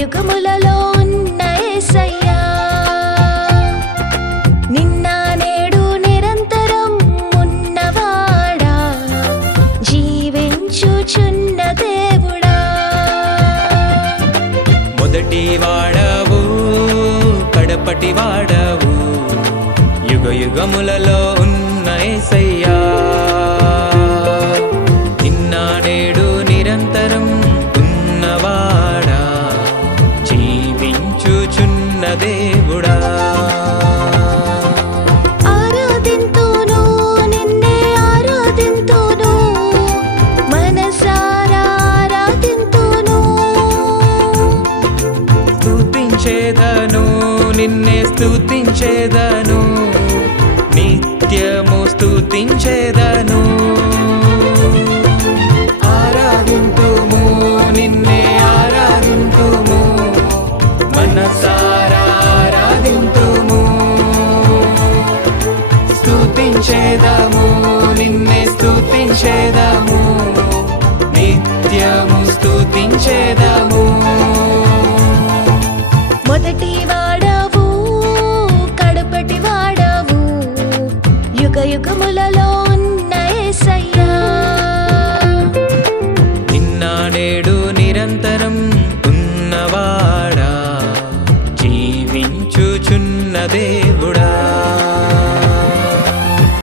యుగములలో నిన్న నేడు నిరంతరం జీవించుచున్న వాడవు కడపటి వాడవు యుగ యుగములలో ఉన్నయ్యా జీవించుచున్న దేవుడా. నిన్నే స్తుతించేదను నిత్యము స్తుతించేదను స్తుతించేదము నిన్నే స్తుతించేదము నిత్యము స్తుతించేదము. మొదటి వాడవు కడపటి వాడవు యుగ యుగములలో ఉన్న నిన్న నేడు నిరంతరం ఉన్నవాడా జీవించుచున్న దేవుడా.